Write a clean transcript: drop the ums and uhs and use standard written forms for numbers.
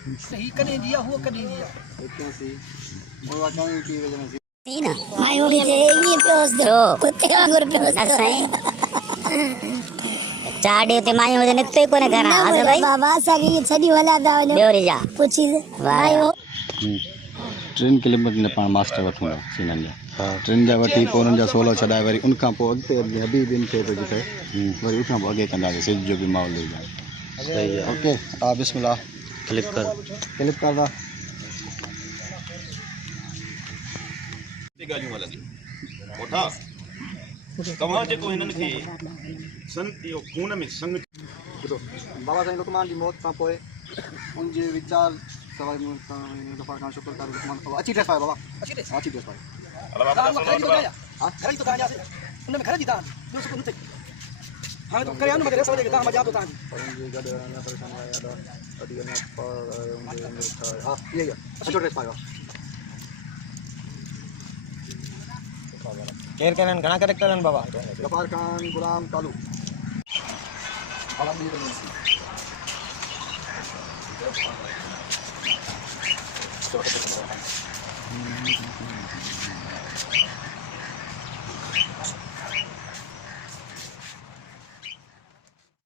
सही कने दिया हुआ कने दिया इतना सी वो अकाउंट की वजह से तीन माय होली जे ये प्योस दो कुत्ते वांगुर प्योस साईं चाडे ते माई वजन ते कोने घरा हां भाई बाबा सगी छडी वाला दावले बेवरी जा पूछी भाई हो ट्रेन किलोमीटर ने पाण मास्टर वठूं सीनन जा ट्रेन जा वठी पोइ उन्हनि जा 16 छॾाए वरी उनखां पोइ अॻिते अभी दिन थे तो जिते वरी उनखां पोइ अॻे कंदासीं सिज जो बि माहौल ॾेई जाए सही है ओके आ बिस्मिल्लाह क्लिक कर दा ॻाल्हियूं हलंदियूं कोठा तव्हां जेको हिननि खे इहो खून में संग ॿुधो बाबा साईं लुकमान जी मौत खां पोइ उनजे वीचार सवाइ दफ़ा खां शुक्र कर लुकमान अच्छी ड्रेस पायो बाबा अच्छी ड्रेस पायो घर तो कहां जासे उनमें घर जी दान जो सुको नते हां तो करे मदे सवले के दान मजा तो ताजी उनजे गड ना परेशान आया अडी ने पर उनजे हां ये अच्छो ड्रेस पायो केर केरन घणा कैरेक्टर हैं बाबा गफार खान गुलाम कालू